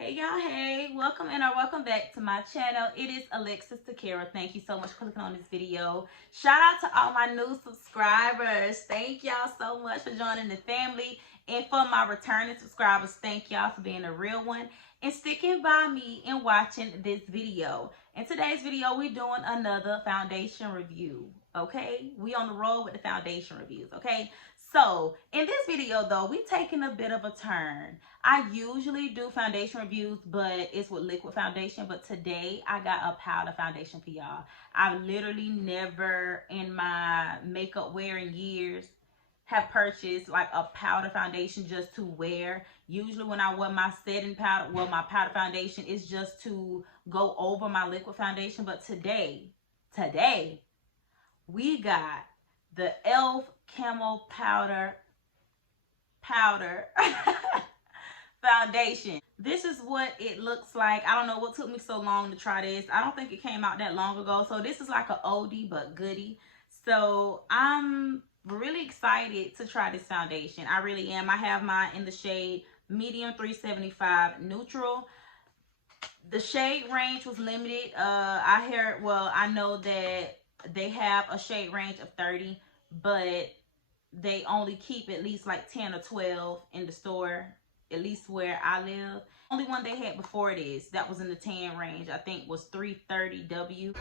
Hey y'all, hey, welcome and or welcome back to my channel. It is Alexis Takara. Thank you so much for clicking on this video. Shout out to all my new subscribers. Thank y'all so much for joining the family. And for my returning subscribers, thank y'all for being a real one and sticking by me and watching this video. In today's video, we're doing another foundation review. Okay, we on the road with the foundation reviews. Okay, so in this video though, we taking a bit of a turn. I usually do foundation reviews, but it's with liquid foundation. But today I got a powder foundation for y'all. I've literally never in my makeup wearing years have purchased like a powder foundation just to wear. Usually when I wear my setting powder, well, my powder foundation is just to go over my liquid foundation. But today we got the E.L.F camo powder foundation. This is what it looks like. I don't know what took me so long to try this. I don't think it came out that long ago. So this is like an oldie but goodie. So I'm really excited to try this foundation. I really am. I have mine in the shade medium 375 neutral. The shade range was limited. I know that they have a shade range of 30, but they only keep at least like 10 or 12 in the store, at least where I live. Only one they had before this that was in the tan range, I think, was 330W.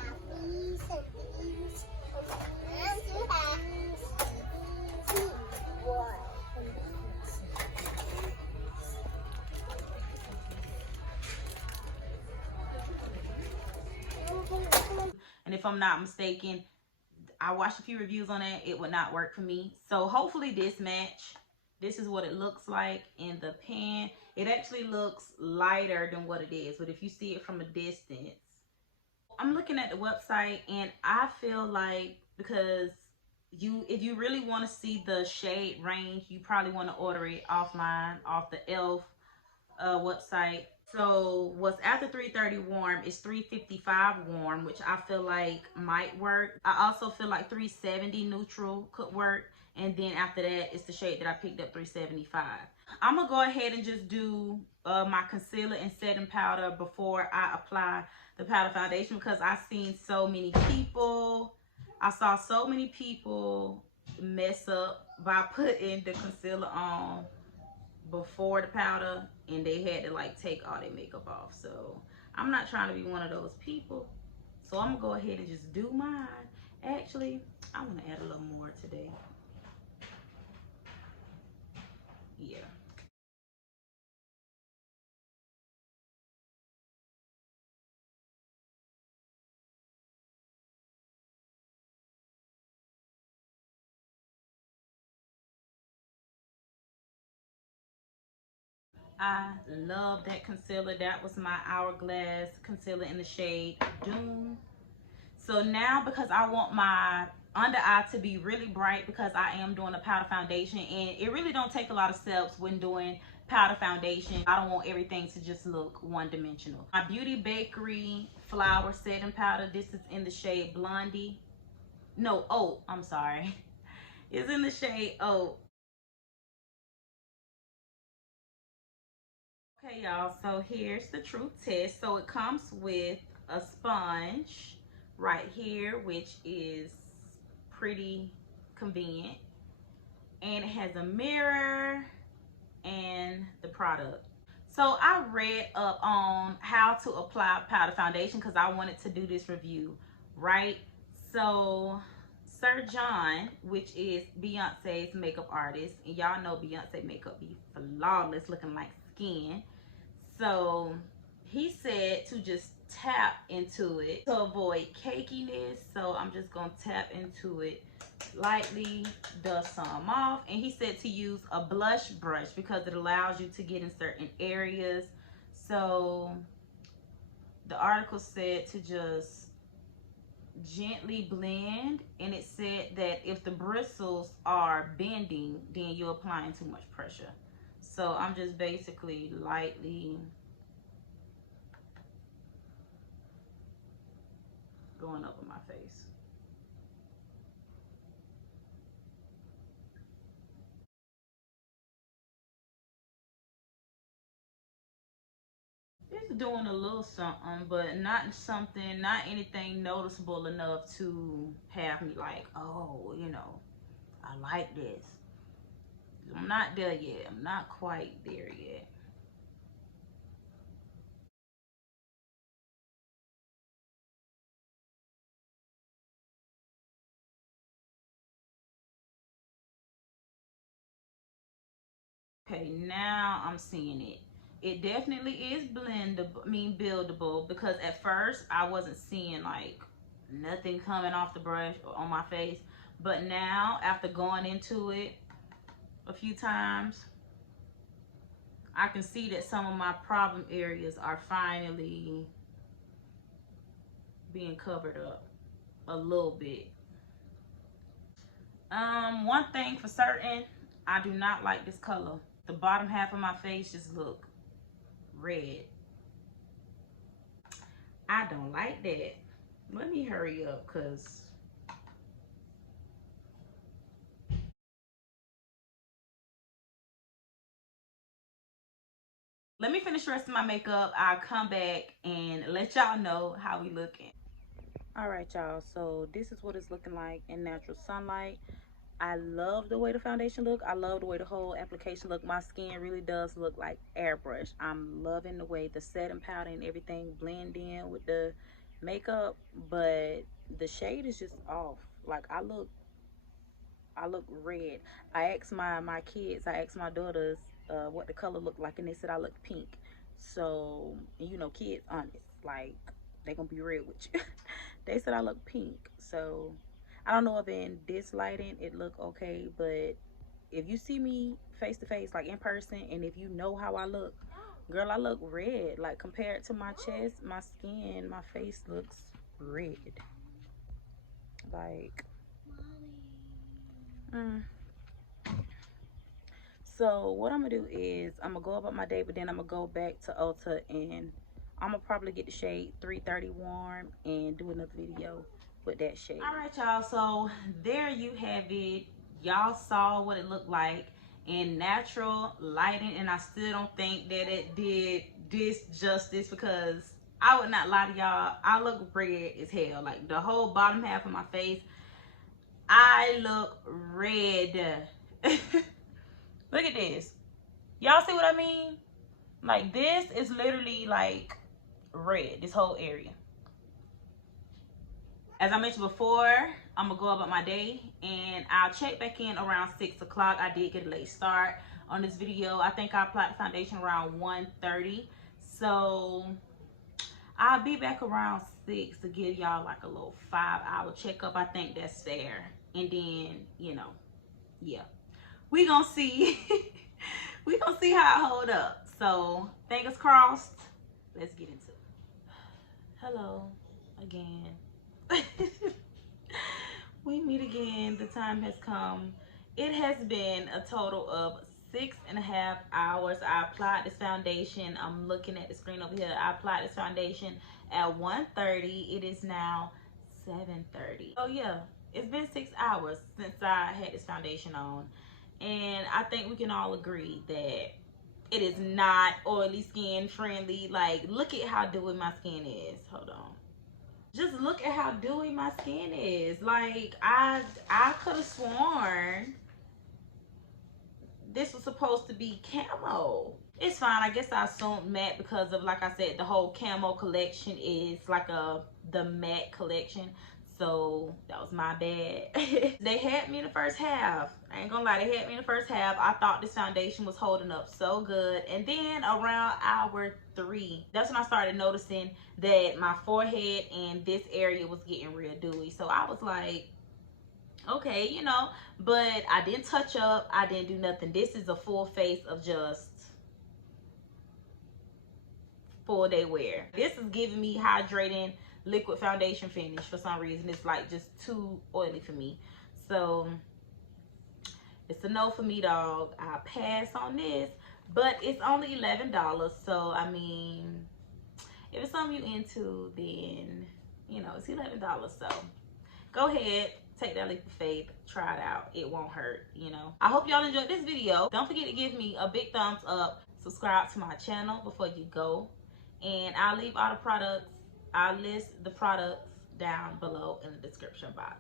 And if I'm not mistaken, I watched a few reviews on it. It would not work for me. So hopefully this match. This is what it looks like in the pan. It actually looks lighter than what it is, but if you see it from a distance, I'm looking at the website and I feel like because if you really want to see the shade range, you probably want to order it offline off the E.L.F website. So what's after 330 warm is 355 warm, which I feel like might work. I also feel like 370 neutral could work. And then after that, it's the shade that I picked up, 375. I'm going to go ahead and just do my concealer and setting powder before I apply the powder foundation, because I've seen so many people. I saw so many people mess up by putting the concealer on before the powder and they had to like take all their makeup off. So I'm not trying to be one of those people, so I'm gonna go ahead and just do mine. Actually, I want to add a little more today. Yeah. I love that concealer. That was my Hourglass concealer in the shade Dune. So now, because I want my under eye to be really bright, because I am doing a powder foundation, and it really don't take a lot of steps when doing powder foundation. I don't want everything to just look one-dimensional. My Beauty Bakery Flower Setting Powder, this is in the shade Blondie. No, Oat, I'm sorry. It's in the shade Oat. Okay, y'all, so here's the true test. So it comes with a sponge right here, which is pretty convenient, and it has a mirror and the product. So I read up on how to apply powder foundation because I wanted to do this review, right? So Sir John, which is Beyonce's makeup artist, and y'all know Beyonce makeup be flawless, looking like skin. So he said to just tap into it to avoid cakiness. So I'm just gonna tap into it lightly, dust some off. And he said to use a blush brush because it allows you to get in certain areas. So the article said to just gently blend, and it said that if the bristles are bending, then you're applying too much pressure. So I'm just basically lightly going over my face. It's doing a little something, but not something, not anything noticeable enough to have me like, oh, you know, I like this. I'm not there yet. I'm not quite there yet. Okay, now I'm seeing it. It definitely is blendable, buildable, because at first I wasn't seeing like nothing coming off the brush or on my face. But now, after going into it a few times, I can see that some of my problem areas are finally being covered up a little bit. One thing for certain, I do not like this color. The bottom half of my face just look red. I don't like that. Let me hurry up, cause let me finish the rest of my makeup. I'll come back and let y'all know how we looking. All right, y'all, so this is what it's looking like in natural sunlight. I love the way the foundation look. I love the way the whole application look. My skin really does look like airbrush. I'm loving the way the setting powder and everything blend in with the makeup, but the shade is just off. Like I look red. I asked my kids, I asked my daughters what the color looked like, and they said I look pink. So, you know, kids honest, like they gonna be real with you. They said I look pink. So I don't know if in this lighting it look okay, but if you see me face to face, like in person, and if you know how I look, girl, I look red. Like compared to my chest, my skin, my face looks red. Like, mm. So what I'm gonna do is I'm gonna go about my day, but then I'm gonna go back to Ulta and I'm gonna probably get the shade 330 warm and do another video with that shade. All right, y'all, so there you have it. Y'all saw what it looked like in natural lighting, and I still don't think that it did this justice, because I would not lie to y'all, I look red as hell. Like the whole bottom half of my face, I look red. Look at this. Y'all see what I mean? Like this is literally like red, this whole area. As I mentioned before, I'm gonna go about my day and I'll check back in around 6 o'clock. I did get a late start on this video. I think I applied the foundation around 1:30. So I'll be back around 6 to give y'all like a little 5-hour checkup. I think that's fair. And then, you know, yeah, we gonna see. We gonna see how I hold up. So fingers crossed. Let's get into it. Hello again. We meet again. The time has come. It has been a total of 6.5 hours. I applied this foundation. I'm looking at the screen over here. I applied this foundation at 1:30. It is now 7:30. So yeah, it's been 6 hours since I had this foundation on. And I think we can all agree that it is not oily skin friendly. Like, look at how dewy my skin is. Hold on. Just look at how dewy my skin is. Like, I could have sworn this was supposed to be camo. It's fine. I guess I assumed matte because of, like I said, the whole camo collection is like the matte collection. So that was my bad. They had me in the first half. I ain't gonna lie, they had me in the first half. I thought this foundation was holding up so good. And then around hour 3, that's when I started noticing that my forehead and this area was getting real dewy. So I was like, okay, you know, but I didn't touch up. I didn't do nothing. This is a full face of just full day wear. This is giving me hydrating liquid foundation finish for some reason. It's like just too oily for me. So it's a no for me, dog. I pass on this, but it's only $11. So I mean, if it's something you into, then you know it's $11. So go ahead, take that leap of faith, try it out. It won't hurt, you know. I hope y'all enjoyed this video. Don't forget to give me a big thumbs up, subscribe to my channel before you go, And I'll leave all the products, I'll list the products down below in the description box.